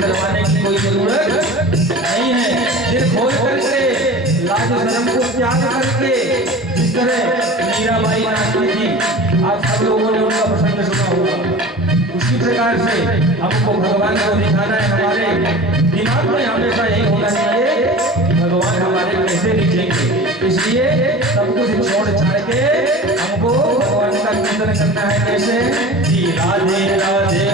करवाने की कोई जरूरत नहीं है। दिल खोल करके लाज शर्म को त्याग करके जिस तरह मीराबाई नाचती थी, आप सब लोगों ने उनका प्रसंग सुना होगा। उसी प्रकार से हमको भगवान को दिखाना है। हमारे दिमाग में हमेशा यही होना चाहिए भगवान हमारे कैसे दिखेंगे। इसलिए सब कुछ छोड़ छाड़ के हमको भगवान का कीर्तन करना है। कैसे कि राधे राधे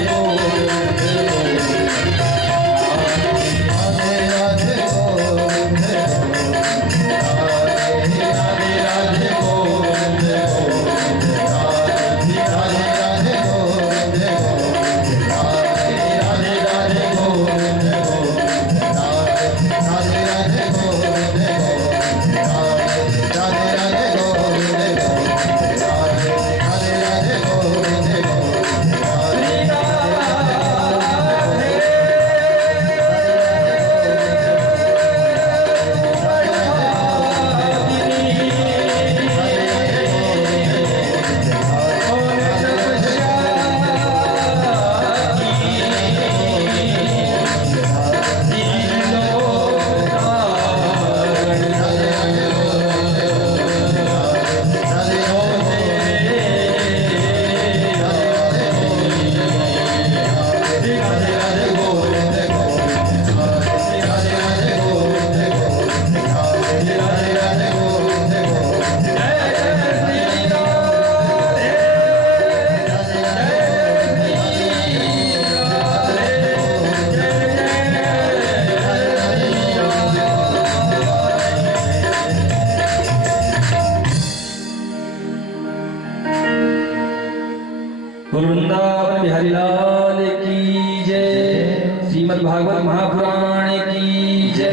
श्रीमद् भागवत महापुराण की जय।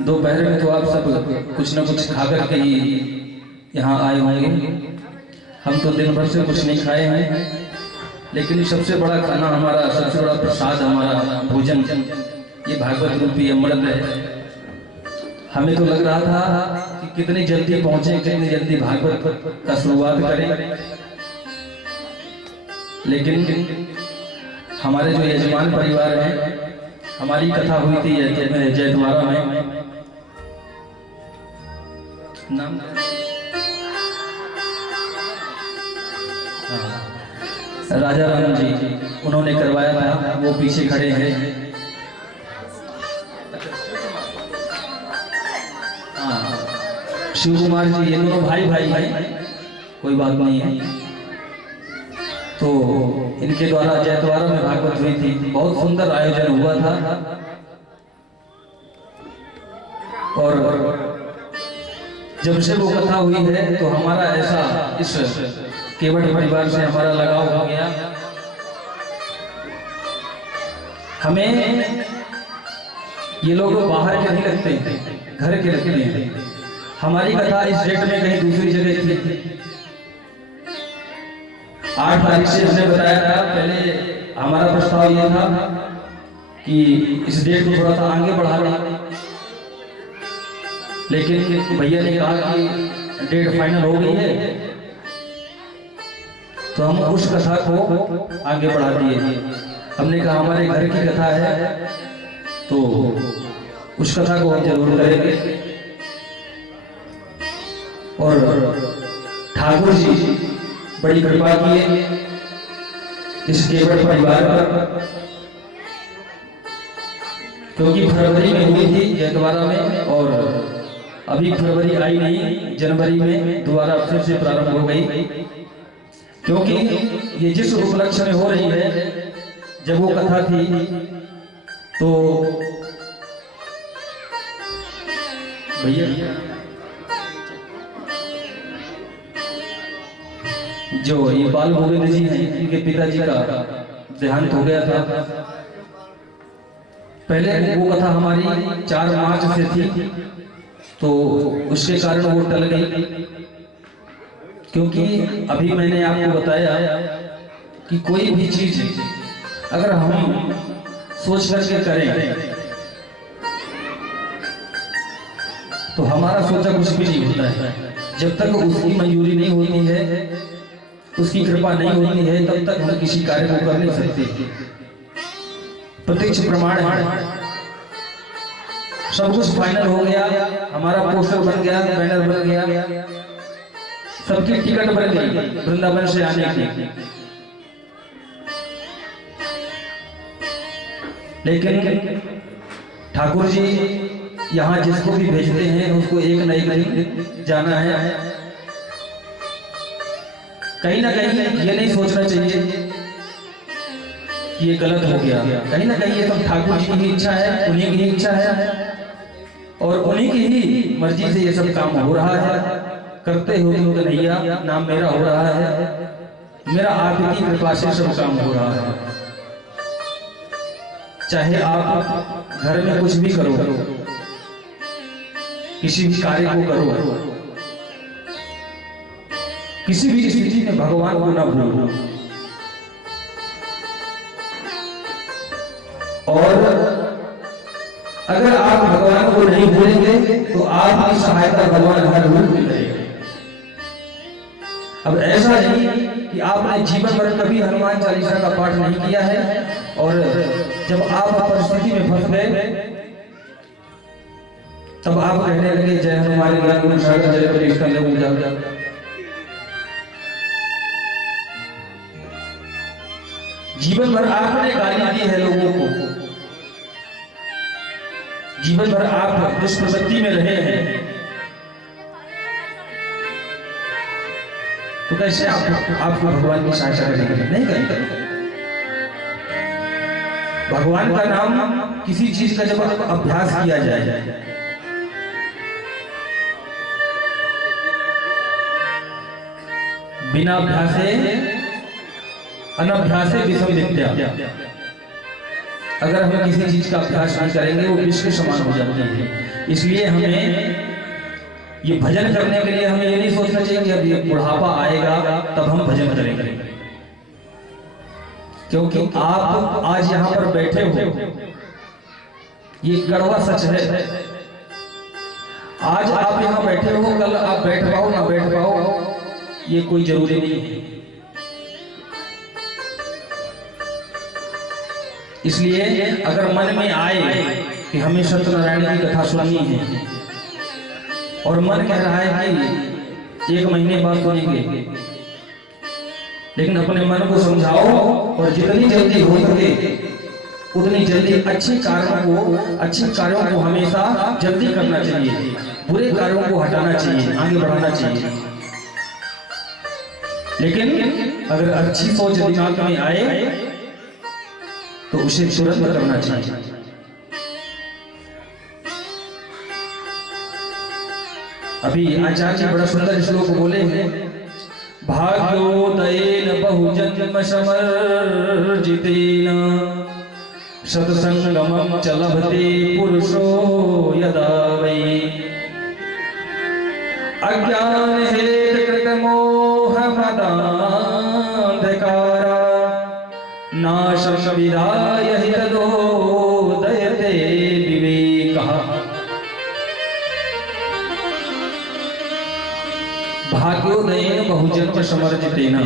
दोपहर में तो आप सब कुछ न कुछ खा कर के ही यहाँ आए होंगे। हम तो दिन भर से कुछ नहीं खाए हैं, लेकिन सबसे बड़ा खाना हमारा, सबसे बड़ा प्रसाद हमारा भोजन ये भागवत रूपी अमृत है। हमें तो लग रहा था कि कितनी जल्दी पहुंचे, कितनी जल्दी भागवत का शुरुआत करें, लेकिन हमारे जो यजमान परिवार हैं, हमारी कथा हुई थी जयद्वारा में, नाम राजा राम जी उन्होंने करवाया था, वो पीछे खड़े हैं। शिव कुमार जी ये दोनों भाई हैं, कोई बात नहीं है। तो इनके द्वारा जयद्वारा में भागवत हुई थी, बहुत सुंदर आयोजन हुआ था। और जब से वो कथा हुई है तो हमारा ऐसा इस केवट परिवार से हमारा लगाव हो गया। हमें ये लोग बाहर के नहीं लगते, घर के लगते हैं। हमारी कथा इस डेट में कहीं दूसरी जगह थी। 8 तारीख से उसने बताया था, पहले हमारा प्रस्ताव ये था कि इस डेट को थोड़ा सा आगे बढ़ा लें, लेकिन भैया ने कहा कि डेट फाइनल हो गई है, तो हम उस कथा को आगे बढ़ा दिए। हमने कहा हमारे घर की कथा है तो उस कथा को हम जरूर करेंगे। और ठाकुर जी बड़ी कृपा किए इस केवट परिवार पर, क्योंकि फरवरी में हुई थी जयद्वारा में, और अभी फरवरी आई नहीं, जनवरी में दोबारा फिर से प्रारंभ हो गई। क्योंकि ये जिस उपलक्ष्य में हो रही है, जब वो कथा थी तो भैया जो ये बाल गोविंद जी हैं, इनके पिताजी का देहांत हो गया था। पहले वो कथा हमारी 4 मार्च से थी, तो उसके कारण वो टल गई। क्योंकि अभी मैंने आपको बताया कि कोई भी चीज अगर हम सोच करके करें तो हमारा सोचा कुछ भी नहीं होता है। जब तक उसकी मंजूरी नहीं होती है, उसकी कृपा नहीं होती है, तब तक हम किसी कार्य को कर नहीं सकते। प्रत्यक्ष प्रमाण है, सब कुछ फाइनल हो गया, हमारा पोस्टर बन गया, बैनर बन गया, सबकी टिकट बन गई वृंदावन से आने की। लेकिन ठाकुर जी यहाँ जिसको भी भेजते हैं उसको एक न एक दिन जाना है। कहीं ना कहीं ये नहीं सोचना चाहिए कि ये गलत हो गया, कहीं ना कहीं ये सब ठाकुर जी की इच्छा है, उन्हीं की इच्छा है, और उन्हीं की ही मर्जी से ये सब काम हो रहा है। करते हो तो नैया नाम मेरा हो रहा है, मेरा आपकी कृपा से सब काम हो रहा है। चाहे आप घर में कुछ भी करो, किसी भी कार्य को करो, किसी भी स्थिति में भगवान को न भूलो। और अगर आप भगवान को नहीं भूलेंगे तो आपकी सहायता भगवान हर रूप में करेगा। अब ऐसा नहीं कि आपने जीवन भर कभी हनुमान चालीसा का पाठ नहीं किया है, और जब आप परिस्थिति में फंस गए तब आप कहने लगे जय हनुमान ज्ञान गुण सागर जय कबीर स्कंद पूजा। जीवन भर आपने गाली दी है लोगों को, जीवन भर आप दुष्प्रवृत्ति में रहे हैं, तो कैसे आपको भगवान की सहायता करेंगे? नहीं करेंगे। भगवान का नाम किसी चीज का जब अभ्यास किया जाए, बिना अभ्यासे अनभ्यासे विषम विद्या। अगर हम किसी चीज का अभ्यास नहीं करेंगे वो विष के समान हो जाती है। इसलिए हमें ये भजन करने के लिए हमें ये नहीं सोचना चाहिए कि अब ये बुढ़ापा आएगा तब हम भजन करेंगे, क्योंकि आप आज यहाँ पर बैठे हो, ये कड़वा सच है। आज आप यहाँ बैठे हो, कल आप बैठ पाओ ना बैठ पाओ ये कोई जरूरी नहीं है। इसलिए अगर मन में आए कि हमें सत्यनारायण की कथा सुननी है और मन कह रहा है कि 1 महीने बाद सुनेंगे, लेकिन अपने मन को समझाओ और जितनी जल्दी हो सके उतनी जल्दी अच्छे कार्यों को हमेशा जल्दी करना चाहिए, बुरे कार्यों को हटाना चाहिए, आगे बढ़ाना चाहिए। लेकिन अगर अच्छी सोच दिमाग में आए तो उसे तुरंत करना चाहिए। अभी आचार्य जी बड़ा सुंदर श्लोक बोले हैं, भाग्योदयेन बहुजन्म समर्जितेन सत्संगमं च लभते पुरुषो यदा वै अज्ञान हेतुकृत मोह मदान्धकारा नाशं विदाय हि तदोदयते विवेकः। भाग्योदयेन बहुजन्म समर्जितेन,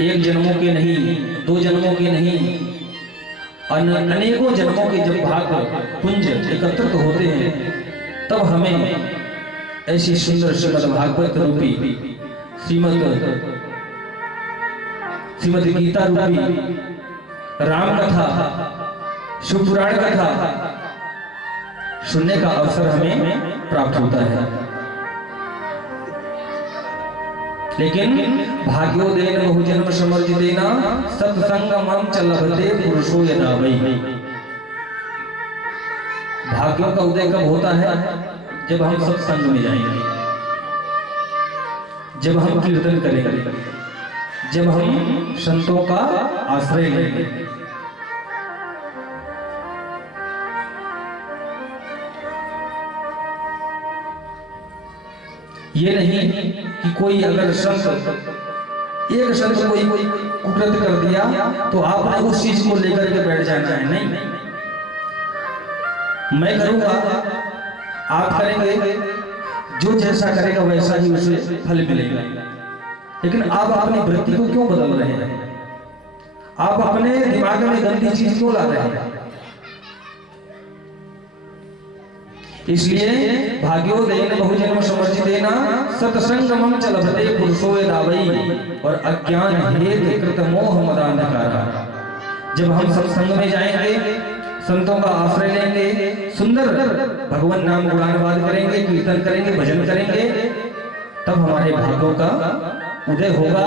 एक जन्मों के नहीं, 2 जन्मों के नहीं, अनेकों जन्मों के जब भाग्य पुंज एकत्रित होते हैं तब हमें ऐसी सुंदर श्रीमद् भागवत रूपी श्रीमद् गीता रूपी राम कथा, शिवपुराण कथा सुनने का अवसर हमें प्राप्त होता है। लेकिन भाग्योदयेन बहुजन्म समर्जितेन सत्संगमं च लभते पुरुषो यदा वै। भाग्यों का उदय कब होता है? जब हम सत्संग में जाएंगे, जब हम कीर्तन करेंगे, जब हम संतों का आश्रय लेंगे। ये नहीं कि कोई अगर संत, एक संत कोई कुकृत कर दिया तो आपने उस चीज को लेकर के बैठ जाना है। नहीं, मैं करूंगा, आप करेंगे, जो जैसा करेगा वैसा ही उसे फल मिलेगा। लेकिन आप अपनी वृत्ति को क्यों बदल रहे हैं? आप अपने दिमाग में गंदी चीज क्यों ला रहे हैं? इसलिए भाग्योदयेन बहुजन्म समर्जितेन सत्संगमं च लभते पुरुषो यदा वै और अज्ञान हेतुकृत मोह मदान्धकारा। जब हम सत्संग में जाएंगे, संतों का आश्रय लेंगे, सुंदर भगवान नाम गुणानुवाद करेंगे, कीर्तन करेंगे, भजन करेंगे, तब हमारे भाग्यों का उदय होगा।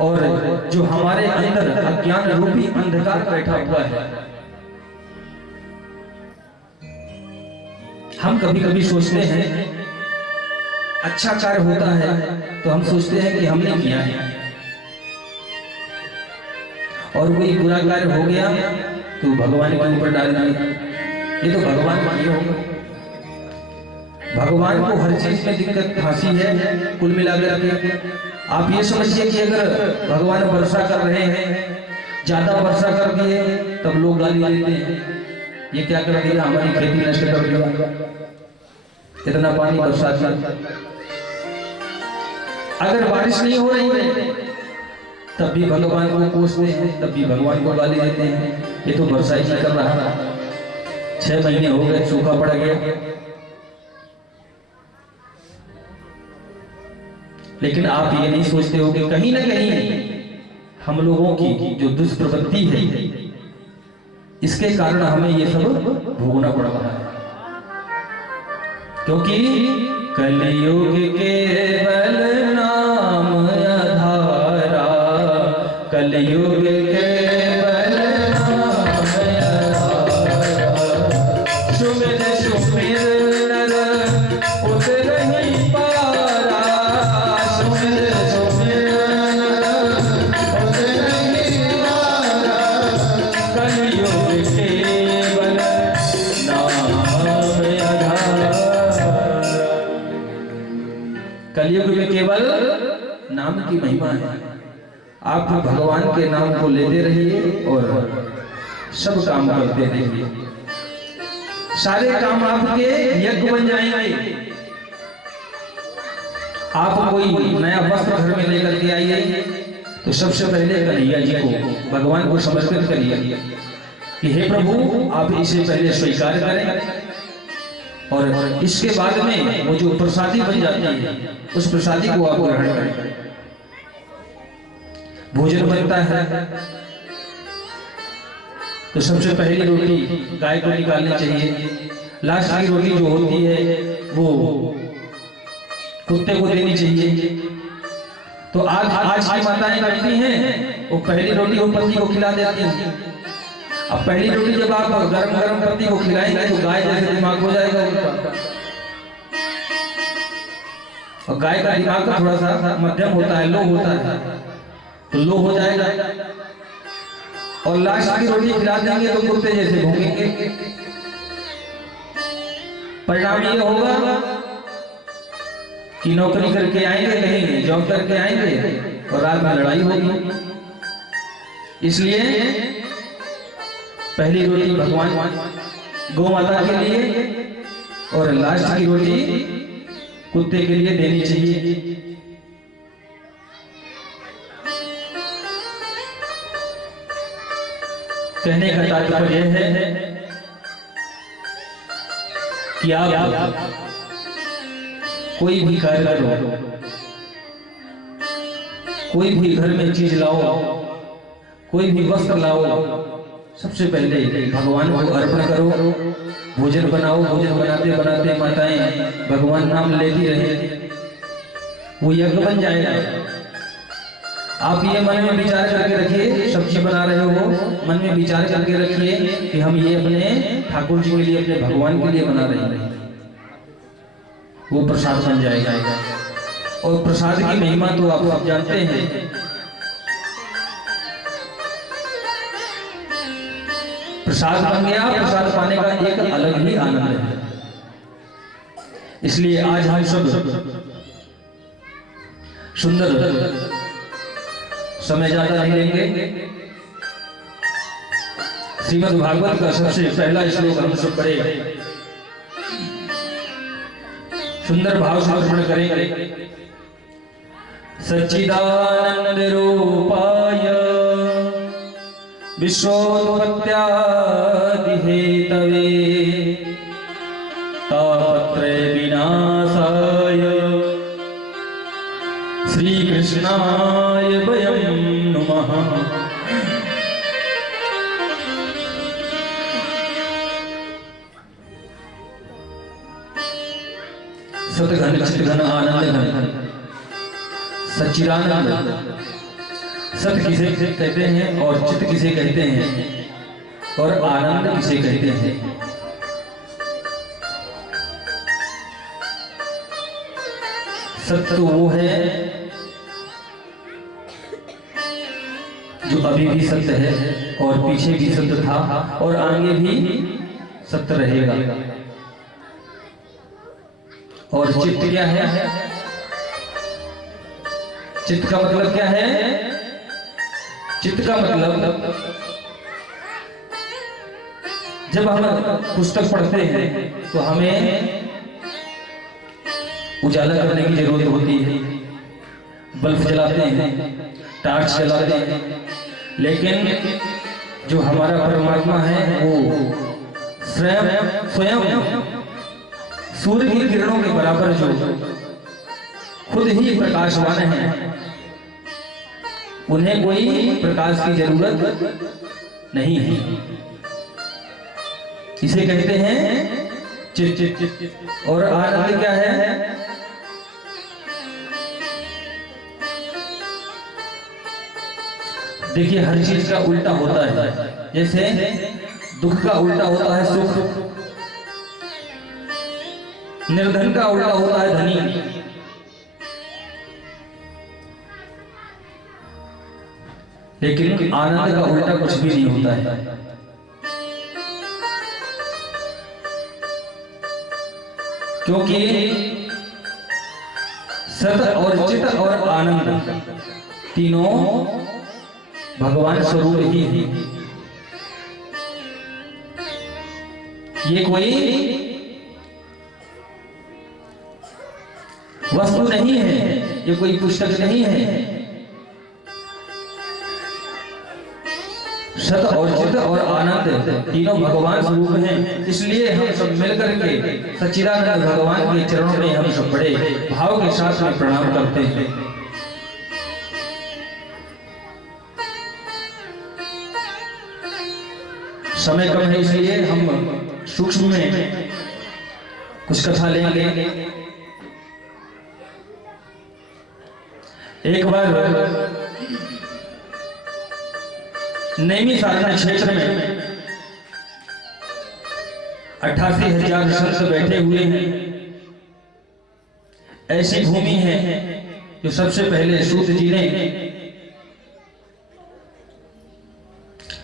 और जो हमारे अंदर अज्ञान रूपी अंधकार बैठा हुआ है, हम कभी कभी सोचते हैं अच्छा कार्य होता है तो हम सोचते हैं कि हमने किया है, और कोई बुरा कार्य हो गया तो भगवान के ऊपर डाल दिया, ये तो भगवान का किया होगा। भगवान को हर चीज में दिक्कत फांसी है। कुल मिलाकर के आप ये समझिए कि अगर भगवान वर्षा कर रहे हैं, ज्यादा वर्षा कर दिए तब लोग गाली देते हैं, ये क्या कर दिया, हमारी खेती नष्ट कर दिया, इतना पानी बरसात में। अगर बारिश नहीं हो रही है तब भी भगवान को कोसते हैं, तब भी भगवान को गाली देते हैं, ये तो वर्षा ही नहीं कर रहा, 6 महीने हो गए, सूखा पड़ गया। लेकिन आप ये नहीं सोचते हो कि कहीं ना कहीं हम लोगों की जो दुष्प्रवृत्ति है इसके कारण हमें ये सब भोगना पड़ रहा है। क्योंकि कलयुग केवल नाम आधारा, कलयुग केवल नाम आधारा, सुमिर सुमिर नर उतर नहीं पारा सुमिर सुमिर उतर नहीं पारा कलयुग केवल नाम आधार। कलयुग में केवल नाम की महिमा है। आप भगवान के नाम को लेते रहिए और सब काम करते रहिए, सारे काम आपके यज्ञ बन जाएंगे। आप कोई नया वस्त्र घर में लेकर के आइए तो सबसे पहले कन्हैया जी को भगवान को समर्पित करिए कि हे प्रभु आप इसे पहले स्वीकार करें और इसके बाद में वो जो प्रसादी बन जाती है उस प्रसादी को आप ग्रहण करें। भोजन बनता है तो सबसे पहली रोटी गाय को निकालनी चाहिए, लास्ट की रोटी जो होती है वो कुत्ते को देनी चाहिए। तो आज की माताएं करती हैं वो पहली रोटी वो पति को खिला देती हैं। अब पहली रोटी जब आप गरम गरम पति को खिलाएंगे तो गाय जैसे दिमाग हो जाएगा उनका, और गाय का दिमाग थोड़ा सा मध्यम होता है, लो होता है, तो लो हो जाएगा। और लास्ट की रोटी खिला देंगे तो कुत्ते जैसे भूखेंगे। परिणाम ये होगा कि नौकरी करके आएंगे, कहीं जॉब करके आएंगे और रात में लड़ाई होगी। इसलिए पहली रोटी भगवान गौ माता के लिए और लास्ट की रोटी कुत्ते के लिए देनी चाहिए। कहने का तात्पर्य है कि आप कोई भी कार्य करो, कोई भी घर में चीज लाओ, कोई भी वस्त्र लाओ, सबसे पहले भगवान को अर्पण करो। भोजन बनाओ, भोजन बनाते बनाते माताएं भगवान नाम लेती रहे, वो यज्ञ बन जाएगा। आप ये मन में विचार करके रखिए, सब्जी बना रहे हो मन में विचार करके रखिए कि हम ये अपने ठाकुर जी के लिए, अपने भगवान के लिए बना रहे हैं, वो प्रसाद बन जाएगा। और प्रसाद की महिमा तो आप जानते हैं। प्रसाद बन गया, प्रसाद पाने का एक अलग ही आनंद है। इसलिए आज हम सब सुंदर समय ज्यादा नहीं लेंगे, श्रीमद् भागवत का सबसे पहला श्लोक हम सब पढ़े, सुंदर भाव से स्मरण करेंगे। सच्चिदानंद रूपाय विश्वोत्पत्त्यादि हेतवे तापत्रय विनाशाय श्री कृष्णाय वयं नमः। सतघन चितघन आनंद घन सच्चिदानंद। सत किसे कहते हैं और चित किसे कहते हैं और आनंद किसे कहते हैं? सत्य तो वो है जो अभी भी सत्य है और पीछे भी सत्य था और आगे भी सत्य रहेगा। और चित्त क्या है? चित्त का मतलब क्या है? चित्त का मतलब जब हम पुस्तक पढ़ते हैं तो हमें उजाला करने की जरूरत होती है, बल्ब जलाते हैं, टार्च जलाते हैं, लेकिन जो हमारा परमात्मा है वो स्वयं सूर्य की किरणों के बराबर जो खुद ही प्रकाशवान है, उन्हें कोई प्रकाश की जरूरत नहीं है। इसे कहते हैं चित्त। और आनंद क्या है? देखिए हर चीज का उल्टा होता है। जैसे दुख का उल्टा होता है सुख, निर्धन का उल्टा होता है धनी। लेकिन आनंद का उल्टा कुछ भी नहीं होता है। क्योंकि सत और चित और आनंद तीनों भगवान स्वरूप ही है। ये कोई वस्तु नहीं है, ये कोई पुस्तक नहीं है। सत और चित और आनंद तीनों भगवान स्वरूप हैं। इसलिए हम सब मिलकर के सच्चिदानंद भगवान के चरणों में हम सब बड़े भाव के साथ में प्रणाम करते हैं। समय कम है, इसलिए हम सूक्ष्म में कुछ कथा लेंगे। एक बार नैमिषारण्य क्षेत्र में 88,000 संत बैठे हुए हैं। ऐसी भूमि है जो सबसे पहले सूत जी ने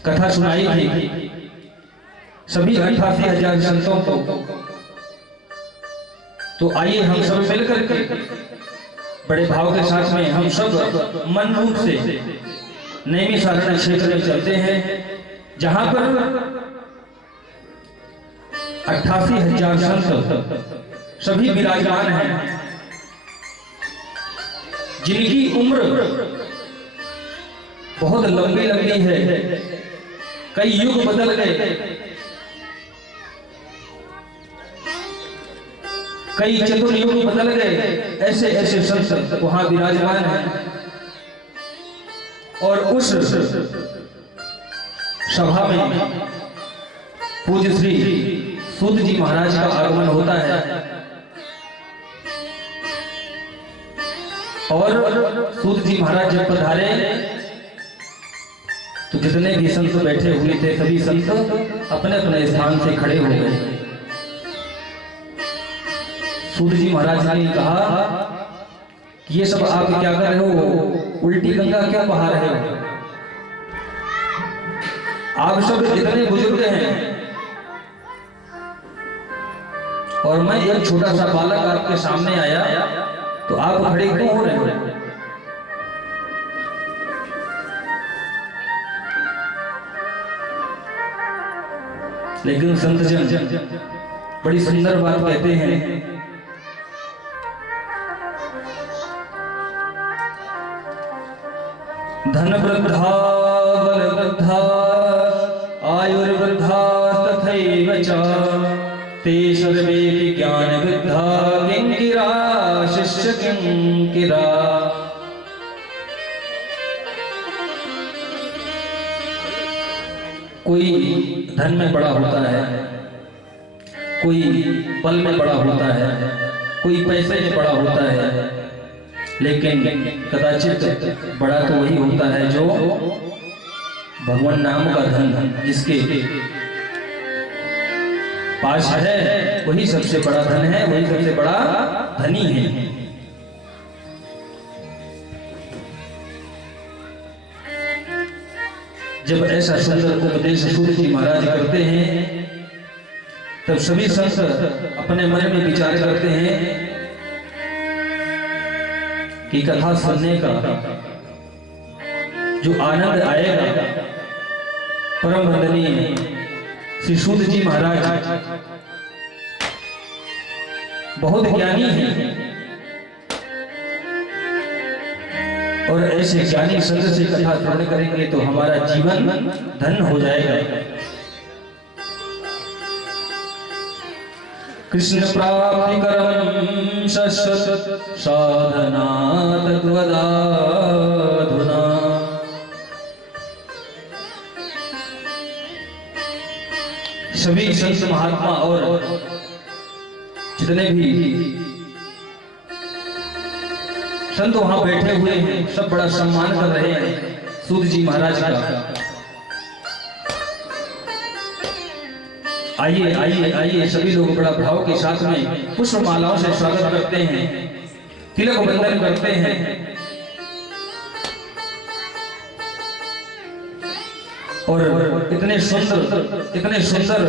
कथा सुनाई थी सभी 88,000 संतों को। तो आइए हम सब मिलकर के बड़े भाव के साथ में हम सब मन रूप से नैमिषारण्य क्षेत्र में चलते हैं, जहां पर 88,000 संत सभी विराजमान हैं, जिनकी उम्र बहुत लंबी लंबी है। कई युग बदल गए, कई चतुर्युग बदल गए। ऐसे ऐसे संत वहां विराजमान हैं। और उस सभा में पूज्य श्री सूत जी महाराज का आगमन होता है। और सूत जी महाराज जब पधारे तो जितने भी संत बैठे हुए थे सभी संत अपने अपने स्थान से खड़े हो गए। सूत जी महाराज ने कहा कि ये सब आप क्या कर रहे हो, उल्टी गंगा क्या बहा रहे हो? आप सब इतने बुजुर्ग हैं और मैं एक छोटा सा बालक आपके सामने आया, तो आप खड़े क्यों हो रहे हो? लेकिन संत जन बड़ी सुंदर बात कहते हैं। धन वृद्धा बल वृद्धा आयुर्वृद्धा तथैव च ते सर्वे ज्ञान वृद्धा किंकिरा शिष्य किंकिरा। कोई धन में बड़ा होता है, कोई बल में बड़ा होता है, कोई पैसे में बड़ा होता है, लेकिन कदाचित बड़ा तो वही होता है जो भगवान नाम का धन जिसके पास है, वही सबसे बड़ा धन है, वही सबसे बड़ा धनी है। जब ऐसा सुंदर उपदेश सूत जी महाराज करते हैं, तब सभी संत अपने मन में विचार करते हैं कि कथा सुनने का जो आनंद आएगा, परम वंदनीय श्री सूत जी महाराज बहुत ज्ञानी हैं और ऐसे ज्ञानी संत से कथा श्रवण करेंगे तो हमारा जीवन धन हो जाएगा। कृष्ण प्राप्ति करम शश्वत साधना तद्वदाधुना। सभी संत महात्मा और जितने भी संत वहां बैठे हुए हैं, सब बड़ा सम्मान कर रहे हैं सूत जी महाराज का। आइए आइए आइए, सभी लोग बड़ा भाव के साथ में पुष्प मालाओं से स्वागत करते हैं, तिलक बंधन करते हैं। और इतने सुंदर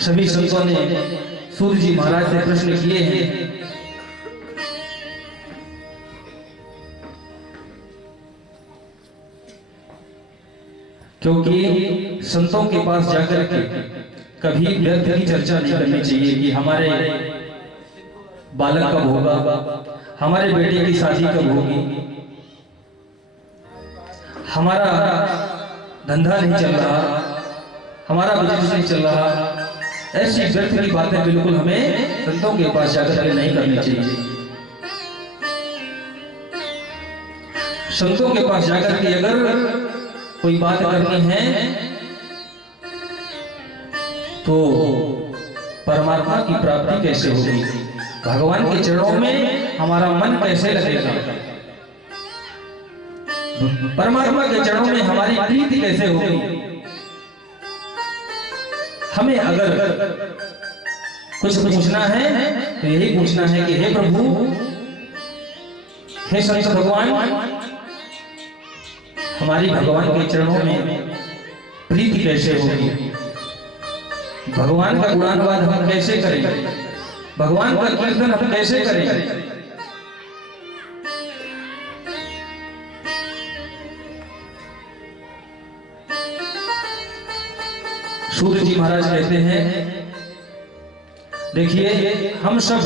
सभी संतों ने सूर्य जी महाराज से प्रश्न किए हैं। क्योंकि संतों के पास जाकर के कभी व्यर्थ की चर्चा नहीं करनी चाहिए कि हमारे बालक कब होगा, हमारे बेटे की शादी कब होगी, हमारा धंधा नहीं चल रहा, हमारा बिजनेस नहीं चल रहा। ऐसी व्यर्थ की बातें बिल्कुल हमें संतों के पास जाकर के नहीं करनी चाहिए। संतों के पास जाकर के अगर कोई बात करनी है तो परमात्मा की प्राप्ति कैसे होगी, भगवान के चरणों में हमारा मन कैसे लगेगा, परमात्मा के चरणों में हमारी प्रीति कैसे होगी। हमें अगर कुछ पूछना है तो यही पूछना है कि हे प्रभु, हे संत भगवान, हमारी भगवान के चरणों में प्रीति कैसे होगी, भगवान का गुणानुवाद हम कैसे करें, भगवान का कीर्तन हम कैसे करें। सूर्य जी महाराज कहते हैं, देखिए हम सब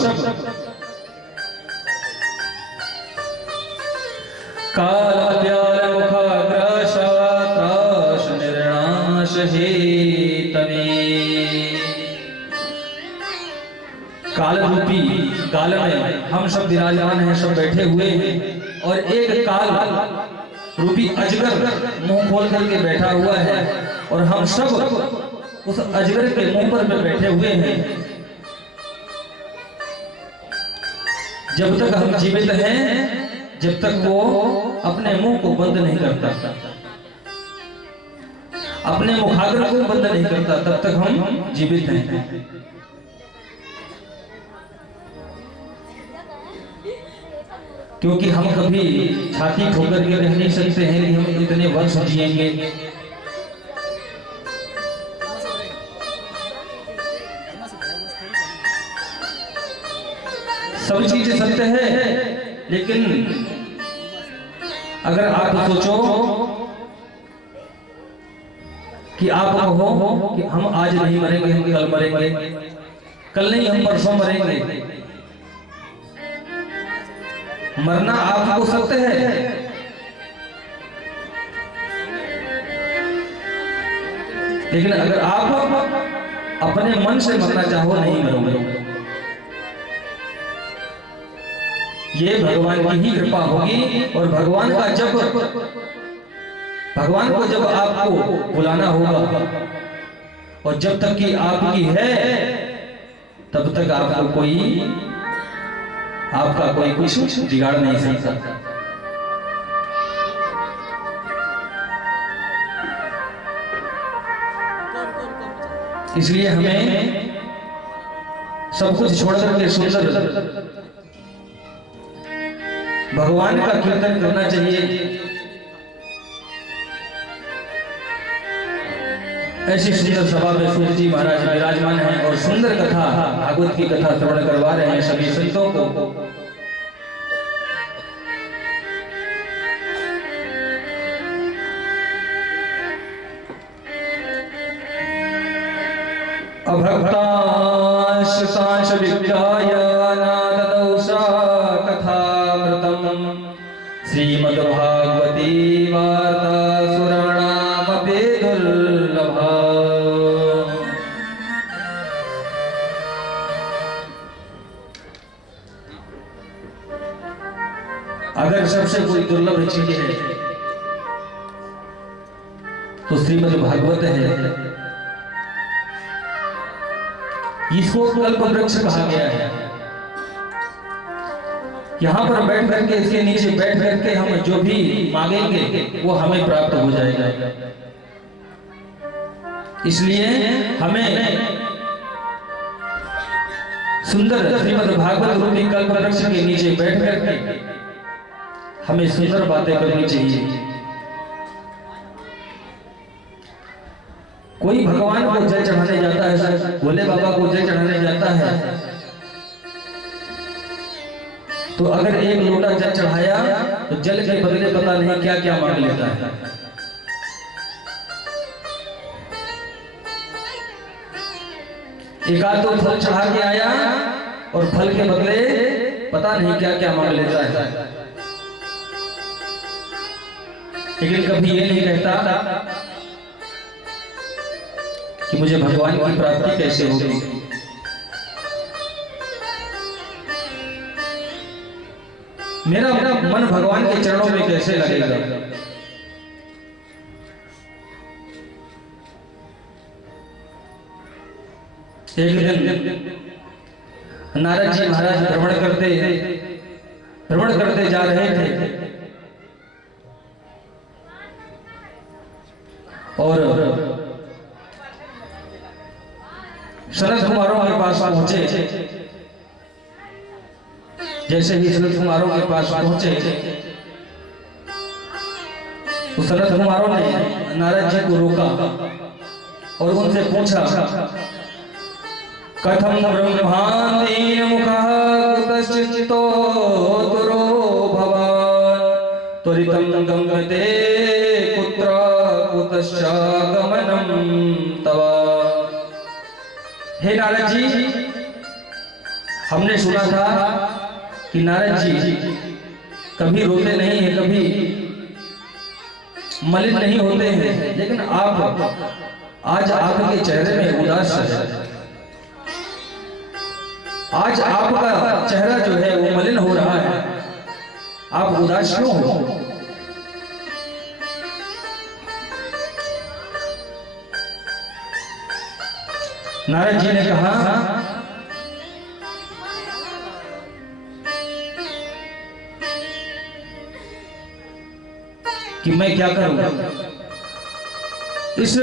काल प्याल मुखाग्रास त्रास निर्णाश हेतवे, काल रूपी काल में हम सब विराजमान हैं, सब बैठे हुए हैं। और एक काल रूपी अजगर मुंह खोल करके बैठा हुआ है और हम सब उस अजगर के मुंह पर में बैठे हुए हैं। जब तक हम जीवित हैं, जब तक वो अपने मुंह को बंद नहीं करता, अपने मुखाग्र को बंद नहीं करता, तब तक हम जीवित हैं। क्योंकि हम कभी छाती ठोकर के रह नहीं सकते हैं कि हम इतने वर्ष जिएंगे। सब चीजें सत्य है, लेकिन अगर आप सोचो कि आप कहो कि हम आज नहीं मरेंगे, हम कल मरेंगे, कल नहीं हम परसों मरेंगे, मरना आपको सत्य है। लेकिन अगर आप अपने मन से मरना चाहो, नहीं मरोगे। ये भगवान की ही कृपा होगी। और भगवान को जब आपको बुलाना होगा, और जब तक कि आपकी है तब तक आपका कोई कुछ बिगाड़ नहीं सकता। इसलिए हमें सब कुछ छोड़ करके सुंदर भगवान का कीर्तन करना चाहिए। ऐसी सुंदर सभा में सूर्य जी महाराज विराजमान हैं और सुंदर कथा, भागवत की कथा श्रवण करवा रहे हैं सभी संतों को। अभक्तांश सांश विज्ञाय नाददौषा कथामृतम् श्रीमद्भागवती वार्ता सुरवणामपि दुर्लभा। अगर सबसे कोई दुर्लभ चीज है तो श्रीमद्भागवत है। इसको कल्प वृक्ष कहा गया है। यहाँ पर बैठ करके, इसके नीचे बैठ करके हम जो भी मांगेंगे वो हमें प्राप्त हो जाएगा। इसलिए हमें सुंदर श्रीमद् भागवत रूपी कल्प वृक्ष के नीचे बैठ करके हमें सुंदर बातें करनी चाहिए। कोई भगवान को जल चढ़ाने जाता है, भोले बाबा को जल चढ़ाने जाता है, तो अगर एक लोटा जल चढ़ाया तो जल के बदले पता नहीं क्या क्या मांग लेता है। एक आध तो फल चढ़ा के आया और फल के बदले पता नहीं क्या क्या मांग लेता है। लेकिन कभी ये नहीं कहता कि मुझे भगवान की प्राप्ति कैसे होगी। मेरा मन भगवान के चरणों में कैसे लगेगा। एक दिन नारद जी महाराज भ्रमण करते जा रहे थे और शरद कुमारों के पास पहुंचे। जैसे ही शरद कुमारों के पास पहुंचे तो शरद कुमारों ने नारद जी को रोका और उनसे पूछा, कथम ब्रह्मांडेन मुखः कुतश्चितो तुरो भवान् त्वरितं गम्यते कुत्र कुतश्चागमनं तव। हे नारद जी, हमने सुना था कि नारद जी कभी रोते नहीं है, कभी मलिन नहीं होते हैं, लेकिन आप आज आपके चेहरे में उदास है। आज आपका चेहरा जो है वो मलिन हो रहा है, आप उदास क्यों हो? नारद जी ने कहा कि मैं क्या करूं, इस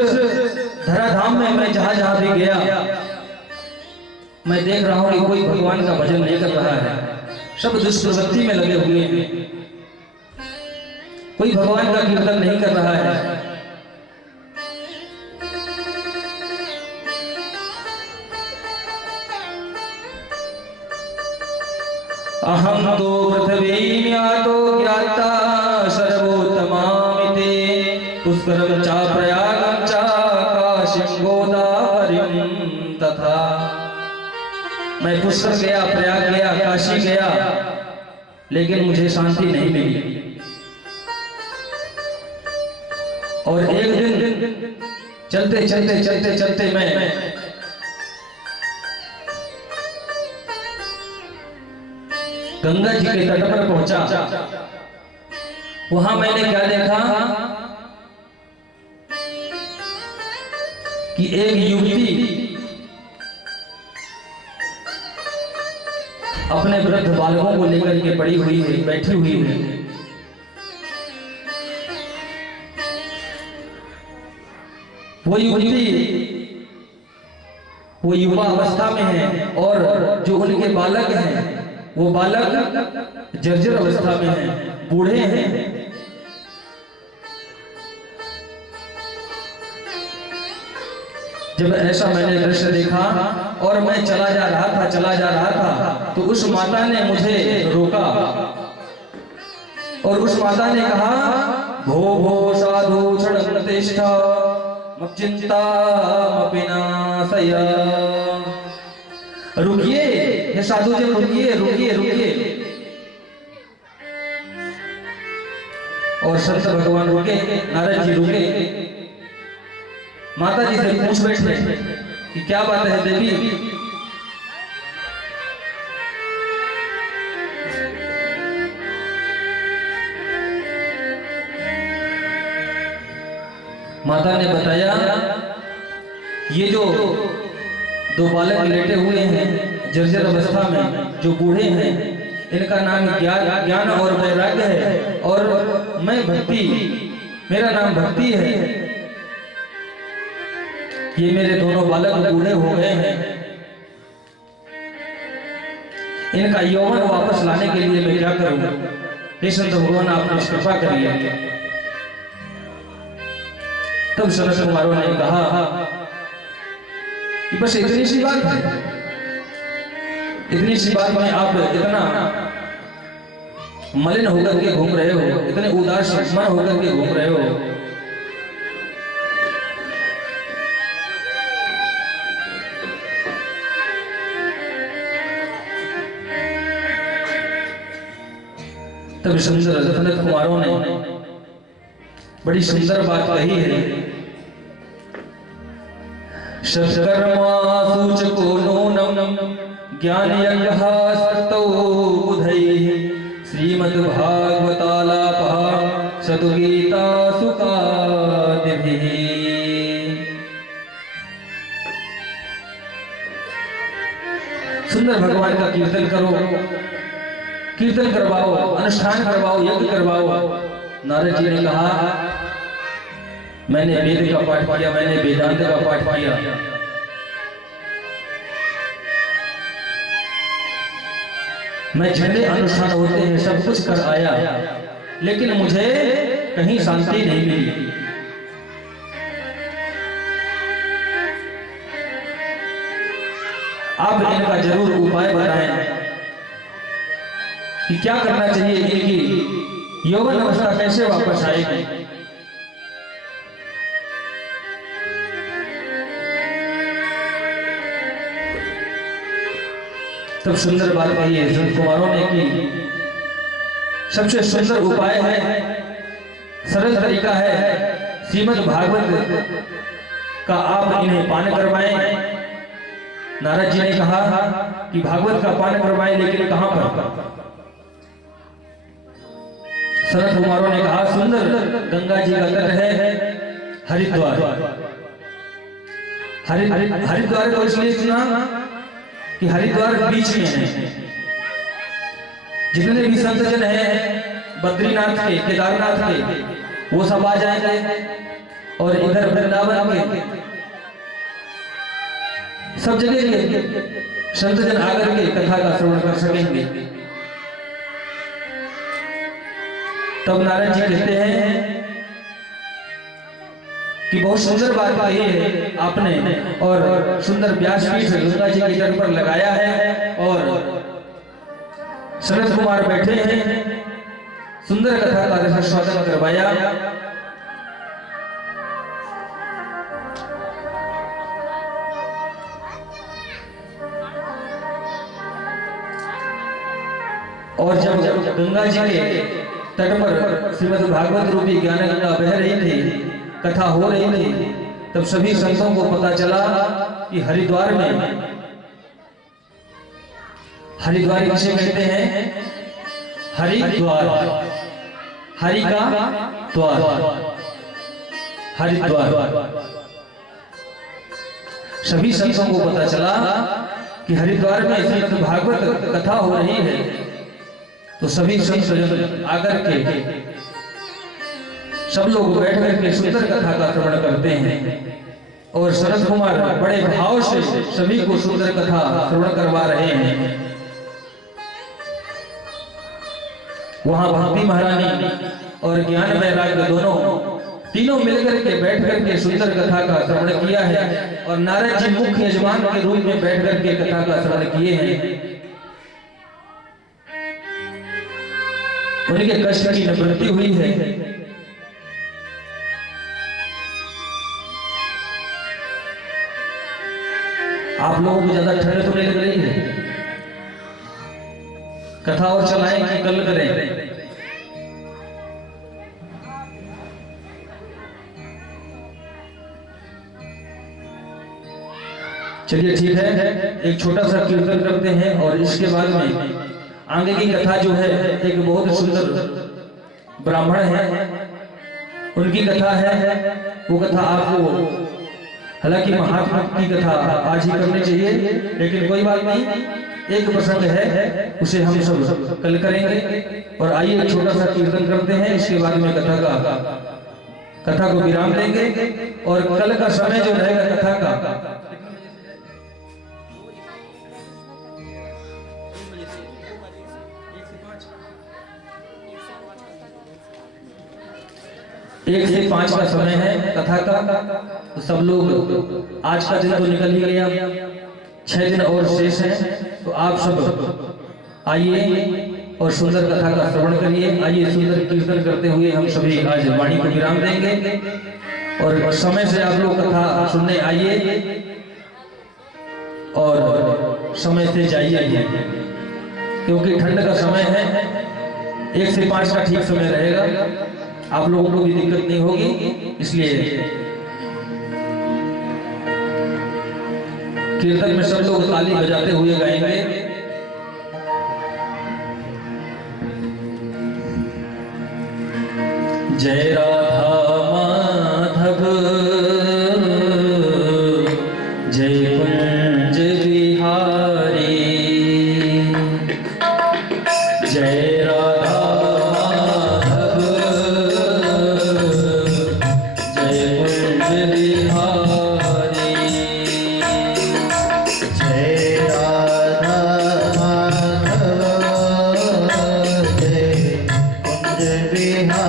धराधाम में मैं जहां जहां भी गया मैं देख रहा हूं कि कोई भगवान का भजन नहीं कर रहा है, सब दुष्प्रवृत्ति में लगे हुए हैं, कोई भगवान का कीर्तन नहीं कर रहा है। अहम तो पृथ्वीन्यातो ज्ञाता सर्वोत्तमामिते पुष्करं च प्रयागं च काशीं गोदावरीं तथा। मैं पुष्कर गया, प्रयाग गया, काशी गया, लेकिन मुझे शांति नहीं मिली। और एक दिन चलते चलते चलते चलते मैं गंगा जी के तट पर पहुंचा। वहां मैंने क्या देखा कि एक युवती अपने वृद्ध बालकों को लेकर के पड़ी हुई है, बैठी हुई है। वो युवती वो युवा अवस्था में है और जो उनके बालक हैं वो बालक जर्जर अवस्था में है, बूढ़े हैं। जब ऐसा मैंने दृश्य देखा और मैं चला जा रहा था तो उस माता ने मुझे रोका और उस माता ने कहा, भो भो साधु क्षणं तिष्ठ मच्चिन्तामपि नाशय। रुकिए हे साधु जी, रुकिए रुकिए रुकिए। और संत भगवान रुके, नारद जी रुके, माता जी से पूछ बैठे कि क्या बात है देवी। माता ने बताया, ये जो दो बालक लेटे हुए हैं जर्जर अवस्था में, जो बूढ़े हैं, इनका नाम ज्ञान और वैराग्य है, और मैं भक्ति, मेरा नाम भक्ति है। ये मेरे दोनों बालक बूढ़े हो गए हैं, इनका यौवन वापस लाने के लिए मैं क्या करूं? हे संत भगवान, आप कृपा करिए। तब सनत कुमारों ने कहा कि बस इतनी सी बात है, इतनी सी बात में आप इतना मलिन होकर के घूम रहे हो, इतने उदास मन होकर के घूम रहे हो। तब सनत कुमारों ने बड़ी सुंदर बात कही है। शतकर्मा सूचको नूनम ज्ञान यज्ञ बुधैः श्रीमद्भागवतालापः सद्गीता सुकादिभिः। सुंदर भगवान का कीर्तन करो, कीर्तन करवाओ, अनुष्ठान करवाओ, यज्ञ करवाओ। नारद जी ने कहा, मैंने वेद का पाठ किया, मैंने वेदांत का पाठ किया, मैं जितने अनुष्ठान होते हैं सब कुछ कर आया, लेकिन मुझे कहीं शांति नहीं मिली। आप इनका जरूर उपाय बताएं कि क्या करना चाहिए, इनकी यौवन अवस्था कैसे वापस आएगी। तब सुंदर बात कही है संत कुमारों ने कि सबसे सुंदर उपाय है, सरल तरीका है, श्रीमद् भागवत का आप इन्हें पान करवाएं। नारद जी ने कहा कि भागवत का पान करवाएं, लेकिन कहां पर? सनत कुमारों ने कहा, सुंदर गंगा जी का तट है हरिद्वार। हरिद्वार को इसलिए चुना कि हरिद्वार बीच में है। जितने भी संतजन हैं बद्रीनाथ के, केदारनाथ के, वो सब आ जाएंगे, और इधर वृंदावन के सब जगह के संतजन आकर के कथा का श्रवण कर सकेंगे। तब नारद जी कहते हैं कि बहुत सुंदर बात कही है आपने, और सुंदर व्यासपीठ गंगा जी के तट पर लगाया है, और सनत कुमार बैठे हैं, सुंदर कथा का रसास्वादन करवाया। और जब गंगा जी के तट पर श्रीमद् भागवत रूपी ज्ञान गंगा बह रही थी, कथा हो रही थी, तब सभी संतों को पता चला कि हरिद्वार में, हरिद्वार किसे कहते हैं? हरिद्वार, हरि का द्वार, हरिद्वार। सभी संतों को पता चला कि हरिद्वार में श्रीमद् भागवत कथा हो रही है, तो सभी संत आकर के सब लोग बैठ करके सुंदर कथा का श्रवण करते हैं, और शरद कुमार बड़े भाव से सभी को सुंदर कथा श्रवण करवा रहे हैं। वहां भक्ति महारानी और ज्ञान वैराग्य दोनों तीनों मिलकर के बैठ करके सुंदर कथा का श्रवण किया है, और नारद जी मुख्य यजमान के रूप में बैठ करके कथा का श्रवण किए हैं। उनके कष्ट की निवृत्ति हुई है। आप लोगों को ज्यादा ठंड तो नहीं लग रही है? कथा और चलाएं कि कल करें? चलिए ठीक है, एक छोटा सा कीर्तन करते हैं, और इसके बाद में आगे की कथा जो है, एक बहुत सुंदर ब्राह्मण है, उनकी कथा है। वो कथा आपको, हालांकि महात्मा की कथा आज ही करनी चाहिए, लेकिन कोई बात नहीं, एक प्रसंग है, उसे हम सब कल करेंगे। और आइए एक छोटा सा कीर्तन करते हैं, इसके बाद में कथा को विराम देंगे। और कल का समय जो रहेगा कथा का 1 से 5 का समय है कथा का। तो सब लोग, आज का दिन तो निकल ही गया, 6 दिन और शेष हैं। तो आप सब आइए और सुंदर कथा का श्रवण करिए। आइए सुंदर कीर्तन करते हुए हम सभी आज वाणी को विराम देंगे। और समय से आप लोग कथा सुनने आइए और समय से जाइए, क्योंकि ठंड का समय है। 1 से 5 का ठीक समय रहेगा, आप लोगों को भी दिक्कत नहीं होगी। इसलिए कीर्तन में सब लोग ताली बजाते हुए गाएंगे। जय राधा माधव जय कुंज बिहारी, जय राधा माधव जय कुंज बिहारी, जय राधा माधव जय कुंज बिहारी,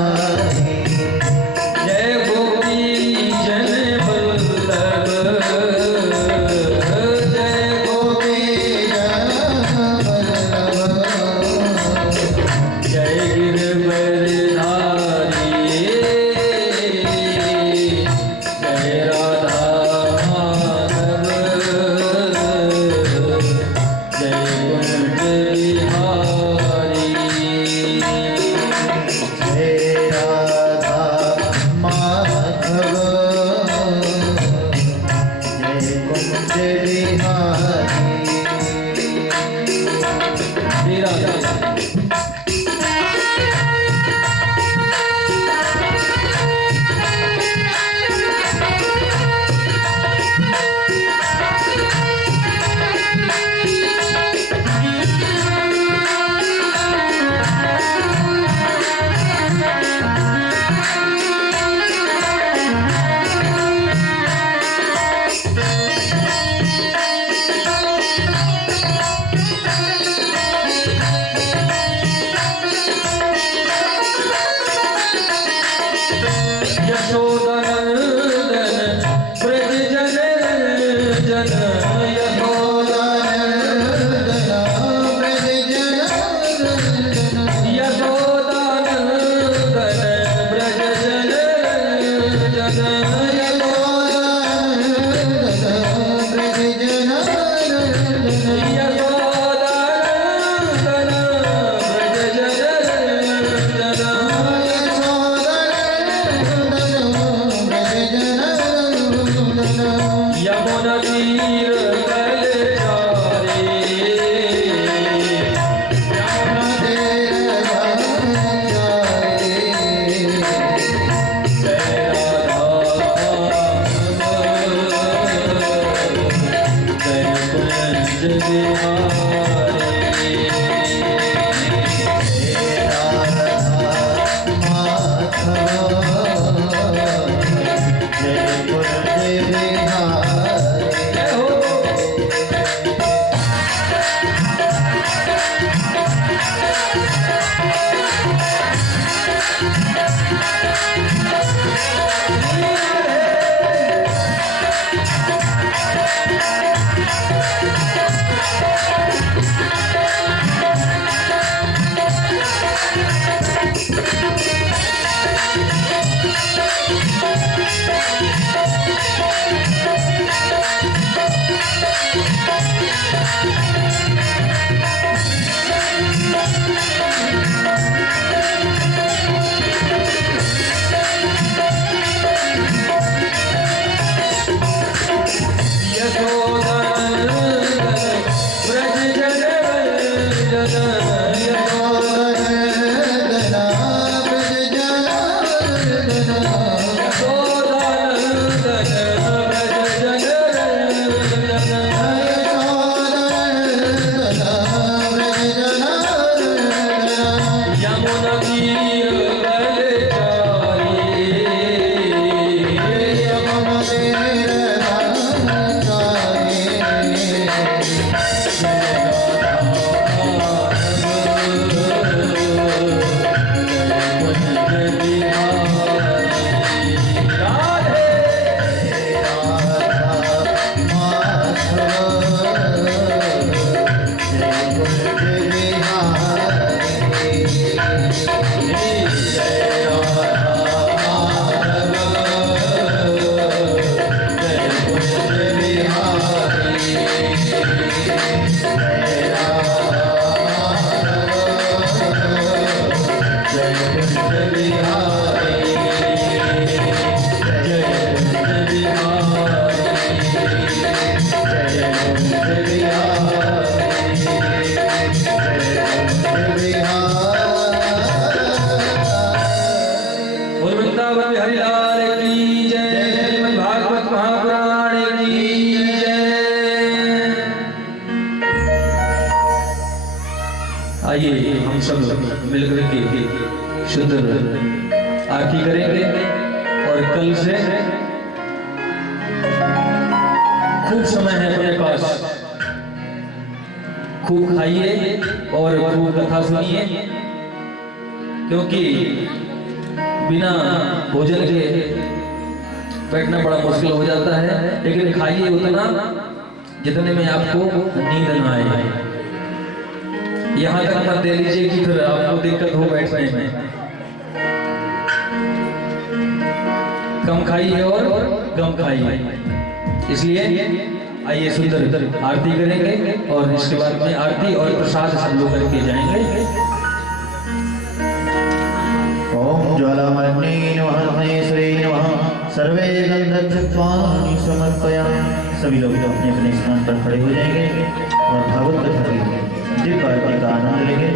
बोल वृंदावन बिहारी लाल की जय। श्रीमद् भागवत महापुराण की जय। आइए हम सब मिलकर के शुद्ध आरती करेंगे और कल से खूब समय है अपने पास, खूब खाइए और खूब कथा सुनिए, क्योंकि बिना भोजन के बैठना बड़ा मुश्किल हो जाता है। लेकिन खाइए उतना जितने में आपको नींद न आए। यहाँ तक मत दे लीजिए कि फिर आपको दिक्कत हो बैठने में। कम खाइए और कम खाइए। इसलिए आइए सुंदर आरती करेंगे और इसके बाद में आरती और प्रसाद सब लोग करके जाएंगे। ओम ज्वालामग्ने नमः महेश्वरी नमः। सर्वे गंधर्वाणि समर्पयामि। सभी लोग अपने अपने स्थान पर खड़े हो जाएंगे और भागवत कथा की दिव्य आरती का आनंद लेंगे।